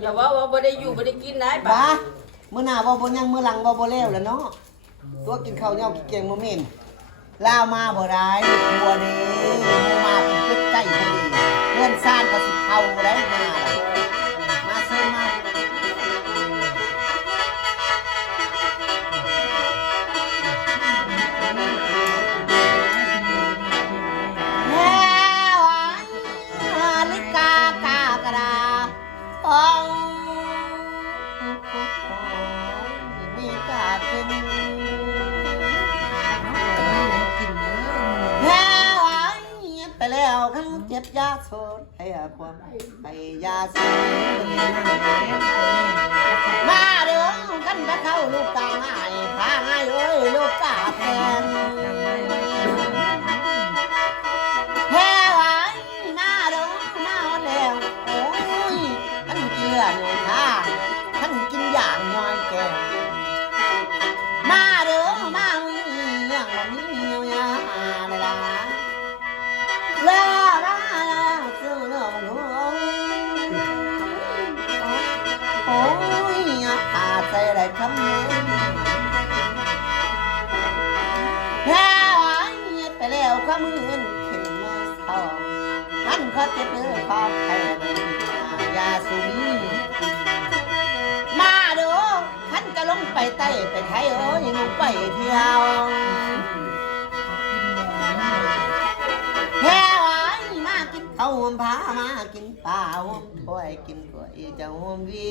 อย่าว่าบ่ได้อยู่บ่ได้กินได้ปะบ้ามื้อหน้าบ่ยังมื้อหลังบ่แล้วล่ะเนาะตัวกินข้าวเหนียวเก่งบ่แม่นลาวมาบ่ได้ครัวนี่มาเป็นเป็ดไก่พอดีเพื่อนซ่านก็สิเข้าได้มาเชิญมาเจ็บยาโซนให้ความให้ยาโซนมาเด้อกันจะเข้าลูกกาง่ายพาง่ายเอ้ยลูกกาแทนแพ้ไว้มาเด้อมาแล้วโอ้ยท่านเกลือหน่อยท่าท่านกินอย่างน้อยแก่มาเด้อมาเรื่องมันมีเยอะเลยล่ะโอ้ยอาใจได้คำนี้แพ้ไปแล้วก็มือนขึ้นมาทองท่านเขาเจ็บเนื้อพอแพ้ยาสูมีมาดูท่านจะลงไปใต้ไปไทยโอ้ยลงไปเที่ยวแพ้มากินข้าวหอมผามากินปลาหอมถ้วยกินถ้วยจะหอมวี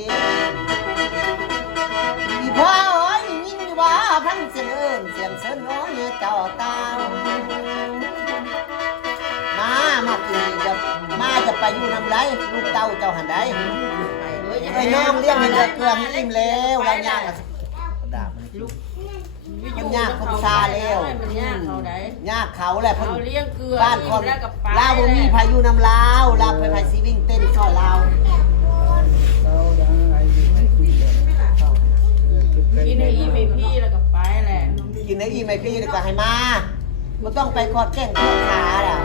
อีพ่อโอ้ยยินดีว่าพังเสียงเอิญเสียงเสินโอ้ยเจ้าตามากินจะไปอยู่น้ำไรลูกเต้าเจ้าหันได้ไอ้น้องเลี้ยงมันจะเกลือมันอิ่มแล้วแล้วย่างดาบมันลูกมันยากเขาชาแล้วยากเขาแหละบ้านคนลาวบ่มีพายุน้ำลาวลาวไปพายซีวิ่งเต้นช่อยลาวกินในอีไม่พี่แล้วก็ไปแหละกินในอีไม่พี่แล้วก็ให้มาไม่ต้องไปกอดแก้งกอดขาแล้ว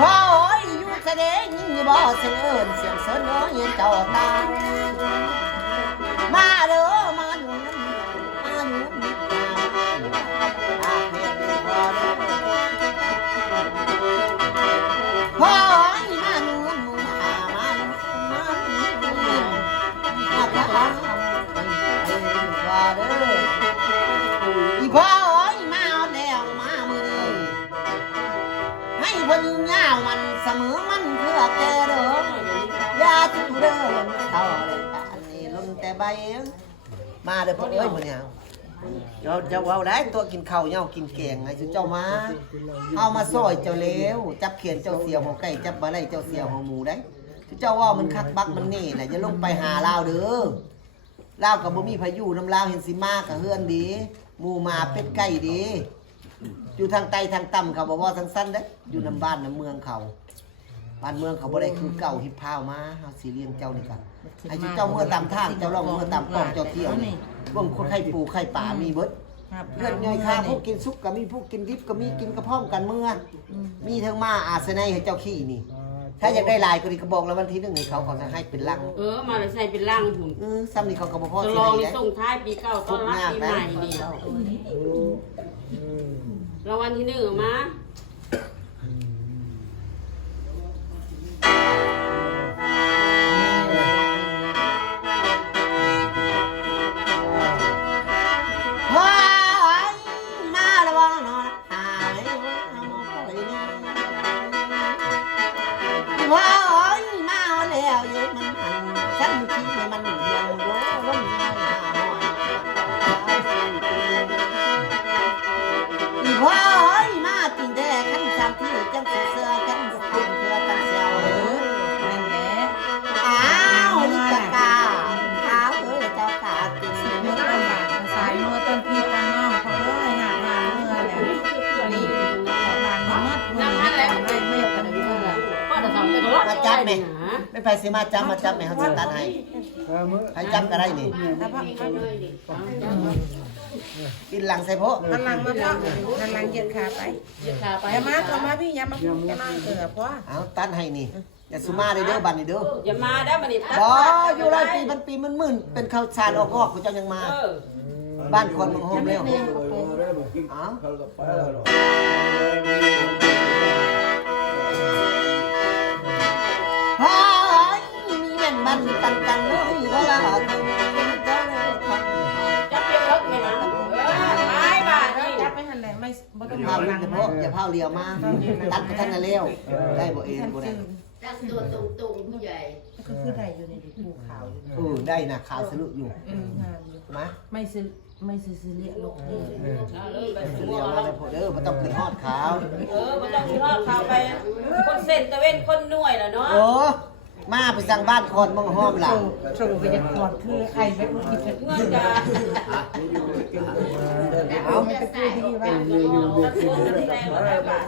พ่อโอ้ยอยู่แสดงยิ่งบ่เสียงเอิญเสียงเสินโอ้ยเจ้าตามาเด้อมาอยู่มาอยู่พ่อโอ้ยมาอยู่มาอีพ่อโอ้ยมาแล้วมามือให้คนเงามันเสมอมันเพื่อแกเด้อยาทุเดินเท่าไรกันนี่ล้นแต่ใบมาเด้อพ่อเอ้ยมันเนี่ยเจ้าเอาได้ตัวกินข้าวเน่ากินแกงไงเจ้ามาเอามาซอยเจ้าเลี้ยวจับเขียนเจ้าเสียวหัวไก่จับมาไล่เจ้าเสียวหัวหมูได้เจ้าว่ามันคักบักมันนี่แหละจะลงไปหาลาวเด้อลาวกับบ่มีพายุน้ำลาวเห็นสิมากับเฮือนดีหมูมาเป็ดไก่ดีอยู่ทางใต้ทางต่ำเขาบอกว่าทางสั้นเด้อยู่น้ำบ้านน้ำเมืองเขาบ้านเมืองเขาบ่ได้คือเก่าฮิปพาวมาเฮาสิเลี้ยงเจ้านี่กันให้เจ้าเมื่อตามทางเจ้าลองเมื่อตามกองเจ้าเที่ยวนี่เบิ่งคนไข่ปูไข่ป่ามีเบิดเลือดย่อยข้าพวกกินซุปก็มีพวกกินดิบก็มีกินกระเพาะกันเมื่อมีทั้งมาอาสนัยให้เจ้าขี้นี่ถ้าอยากได้ลายก็ดีก็บอกแล้ววันที่1นี่เขาจะให้เป็นลังมาเลยใส่เป็นลังหุ่นซ้ำนี่เขาก็บ่พอสิลองนี่ส่งท้ายปีเก่าต้อนรับปีใหม่นี่รางวัลที่1มาจัง ไหมไม่ไปสิมาจับไหมเขาสิตัดให้ให้จับก็ได้นี่ ถ้าพ่อ กินหลังใส่โพ หันหลังมาพ่อหันหลังเหยียดขาไป เหยียดขาไป อย่ามาตัวมาพี่อย่ามาพ่อ เอาตัดให้นี่อย่าสุมาเลยเด้อบัดนี้เด้อ อย่ามาได้บัดนี้ บ่อยู่ร้อยปีมันปีมันหมื่นเป็นข้าวสารออกงอกกูเจ้ายังมา บ้านคนมึงโฮมเร็วอ้าวเฮ้ยมีแม่นบันกันเลยเวลาถึงจะเลิกทำ จับเป็นรถไหมนะไปบ้านนี่ จับไปหันแหละไม่บ่ต้อง พาวิ่งเฉพาะอย่าพาเลียวมาตัดไปท่านน่ะเร็วได้บ่เองบ่ได้ ตั้งตัวตรงๆผู้ใหญ่ คือได้อยู่ในภูเขาอยู่ ได้นะขาวสลุอยู่ งานอยู่ มา ไม่ซื้อเลี้ยงลูกที่ เอาเลยไป เลียวมาได้พอเด้อบ่ต้องขึ้นฮอดขาว บ่ต้องทอดข้าวไปคนเส้นตะเว้นคนหน่วยล่ะเนาะ โอ้มาไปสั่งบ้านคนมึงหอมล่ะ โชว์ไปยังกอดคือไอ้แบบนี้ เงินจะ เอา คือดีว่า ตัดตัวแรงได้บาท